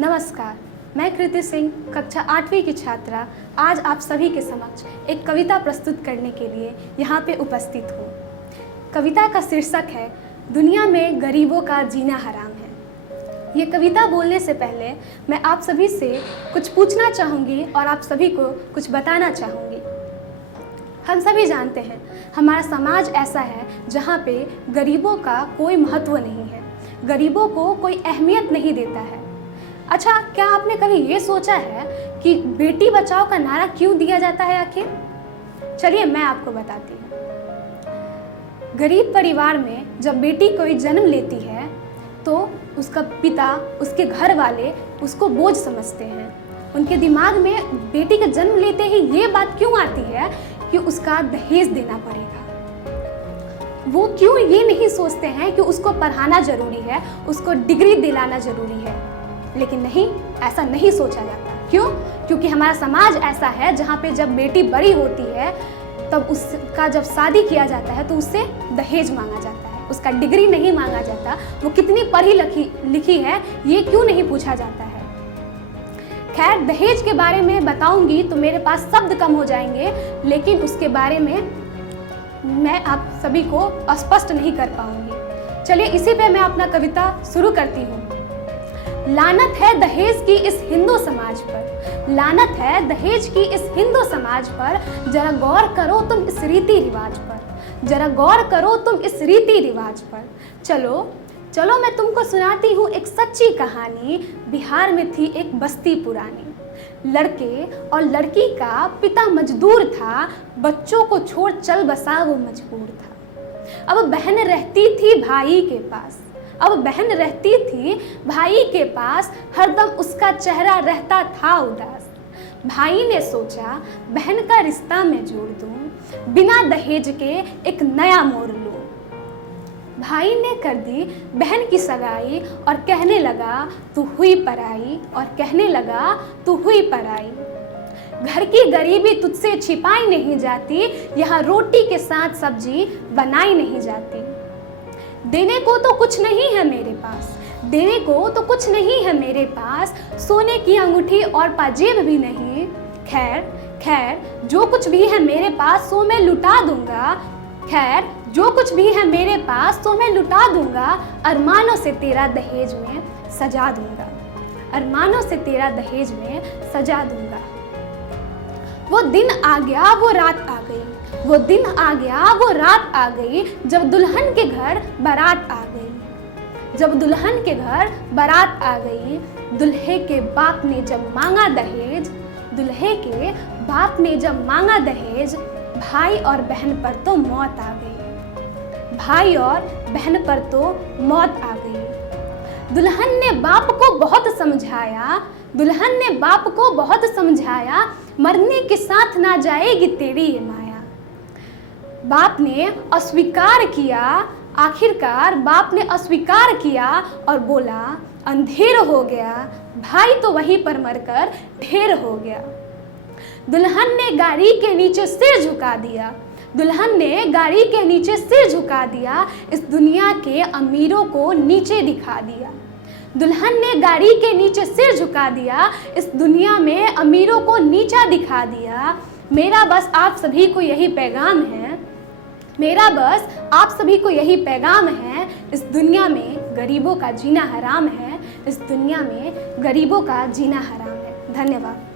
नमस्कार, मैं कृति सिंह कक्षा 8वीं की छात्रा आज आप सभी के समक्ष एक कविता प्रस्तुत करने के लिए यहाँ पे उपस्थित हूँ। कविता का शीर्षक है दुनिया में गरीबों का जीना हराम है। ये कविता बोलने से पहले मैं आप सभी से कुछ पूछना चाहूँगी और आप सभी को कुछ बताना चाहूँगी। हम सभी जानते हैं हमारा समाज ऐसा है जहाँ पे गरीबों का कोई महत्व नहीं है, गरीबों को कोई अहमियत नहीं देता है। अच्छा, क्या आपने कभी ये सोचा है कि बेटी बचाओ का नारा क्यों दिया जाता है आखिर? चलिए मैं आपको बताती हूँ। गरीब परिवार में जब बेटी कोई जन्म लेती है तो उसका पिता, उसके घर वाले उसको बोझ समझते हैं। उनके दिमाग में बेटी का जन्म लेते ही ये बात क्यों आती है कि उसका दहेज देना पड़ेगा। वो क्यों ये नहीं सोचते हैं कि उसको पढ़ाना जरूरी है, उसको डिग्री दिलाना जरूरी है। लेकिन नहीं, ऐसा नहीं सोचा जाता। क्यों? क्योंकि हमारा समाज ऐसा है जहाँ पे जब बेटी बड़ी होती है तब उसका जब शादी किया जाता है तो उससे दहेज मांगा जाता है, उसका डिग्री नहीं मांगा जाता, वो कितनी पढ़ी लिखी है ये क्यों नहीं पूछा जाता है। खैर, दहेज के बारे में बताऊंगी तो मेरे पास शब्द कम हो जाएंगे, लेकिन उसके बारे में मैं आप सभी को स्पष्ट नहीं कर पाऊंगी। चलिए इसी पे मैं अपना कविता शुरू करती हूँ। लानत है दहेज की इस हिंदू समाज पर, लानत है दहेज की इस हिंदू समाज पर, जरा गौर करो तुम इस रीति रिवाज पर, जरा गौर करो तुम इस रीति रिवाज पर। चलो चलो मैं तुमको सुनाती हूँ एक सच्ची कहानी। बिहार में थी एक बस्ती पुरानी, लड़के और लड़की का पिता मजदूर था, बच्चों को छोड़ चल बसा वो मजबूर था। अब बहन रहती थी भाई के पास, अब बहन रहती थी भाई के पास, हरदम उसका चेहरा रहता था उदास। भाई ने सोचा बहन का रिश्ता मैं जोड़ दूं, बिना दहेज के एक नया मोड़ लूं। भाई ने कर दी बहन की सगाई और कहने लगा तू हुई पराई, और कहने लगा तू हुई पराई। घर की गरीबी तुझसे छिपाई नहीं जाती, यहाँ रोटी के साथ सब्जी बनाई नहीं जाती। देने को तो कुछ नहीं है मेरे पास, देने को तो कुछ नहीं है मेरे पास, सोने की अंगूठी और पाजेब भी नहीं। खैर खैर जो कुछ भी है मेरे पास सो मैं लुटा दूंगा, खैर जो कुछ भी है मेरे पास तो मैं लुटा दूंगा। अरमानों से तेरा दहेज में सजा दूंगा, अरमानों से तेरा दहेज में सजा दूंगा। वो दिन आ गया वो रात आ गई, वो दिन आ गया वो रात आ गई, जब दुल्हन के घर बारात आ गई, जब दुल्हन के घर बारात आ गई। दुल्हे के बाप ने जब मांगा दहेज, दुल्हे के बाप ने जब मांगा दहेज, भाई और बहन पर तो मौत आ गई, भाई और बहन पर तो मौत आ गई। दुल्हन ने बाप को बहुत समझाया, दुल्हन ने बाप को बहुत समझाया, मरने के साथ ना जाएगी तेरी ये माया। बाप ने अस्वीकार किया, आखिरकार बाप ने अस्वीकार किया और बोला अंधेर हो गया, भाई तो वहीं पर मरकर ढेर हो गया। दुल्हन ने गाड़ी के नीचे सिर झुका दिया, दुल्हन ने गाड़ी के नीचे सिर झुका दिया, इस दुनिया के अमीरों को नीचे दिखा दिया। दुल्हन ने गाड़ी के नीचे सिर झुका दिया, इस दुनिया में अमीरों को नीचा दिखा दिया। मेरा बस आप सभी को यही पैगाम है, मेरा बस आप सभी को यही पैगाम है, इस दुनिया में गरीबों का जीना हराम है, इस दुनिया में गरीबों का जीना हराम है। धन्यवाद।